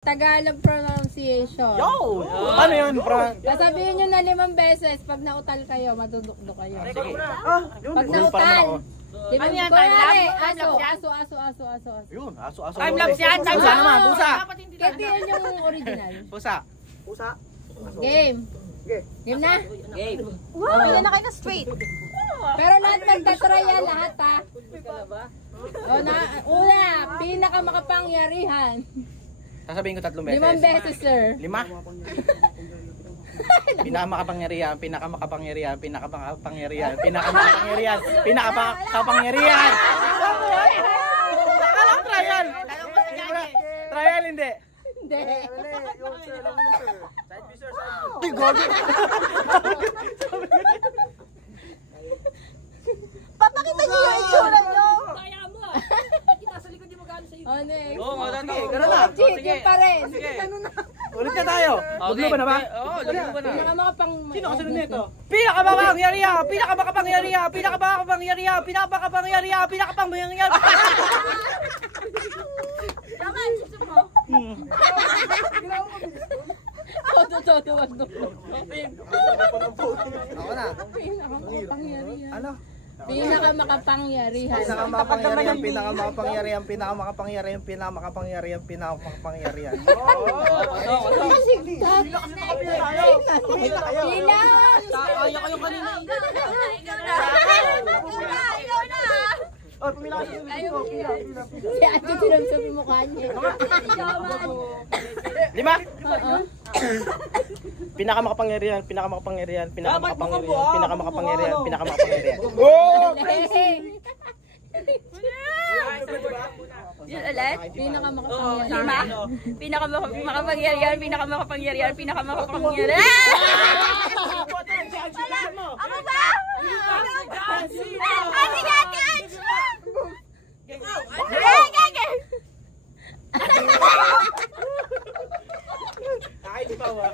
Tagalog pronunciation. Yo! Ano yun? Sasabihin nyo na 5 beses. Pag nautal kayo, matudukdo kayo. Sige. Pag nautal. Ano yan? Kunwari, Time aso. Yun, aso. Time lapse yan, time Pusa lapse. naman, pusa. Kasi yun yung original. Pusa. Game. Game na? Game. Wow, bigyan na kayo na straight. Pero lahat magtatry yan, lahat ha. Una, pinakamakapangyarihan. Sasabihin ko 3 beses. 5 beses, sir. 5? Pinakamakapangyarihan, pinakamakapangyarihan, pinakamakapangyarihan, pinakamakapangyarihan, pinakamakapangyarihan. Nakalang trial. Trial hindi. Hindi. Ay, gogi. Papakita niyo yung itsura niyo. Kaya mo ah. Kita sa likod yung magano sa iyo. O, next. Sige, gano'n na. Cheat, yun pa rin. Ulit na tayo. Magluban na ba? Oo, luluban na. Pinakamakapang... Sino kasunod nito? Pinakamakapangyarihan, pinakamakapangyarihan, pinakamakapangyarihan, pinakamakapangyarihan, pinakamakapangyarihan. Naman, susunod mo. Todo, wag. Ako na. Pinakamakapangyarihan. Ano? Pinakamakapangyarihan. Pinakamakapangyarihan, pinakamakapangyarihan, pinakamakapangyarihan, pinakamakapangyarihan, pinakamakapangyarihan. Kaya kayo kanina. Si Ate tinamsap yung mukha niya. 5? Oo. Pinakamakapangyarihan, pinakamakapangyarihan, pinakamakapangyarihan, pinakamakapangyarihan, pinakamakapangyarihan. Yun ulit. Pinakamakapangyarihan. 5. Pinakamakapangyarihan, pinakamakapangyarihan, pinakamakapangyarihan. Ako ba? Ate natin! Ay, di pa ba?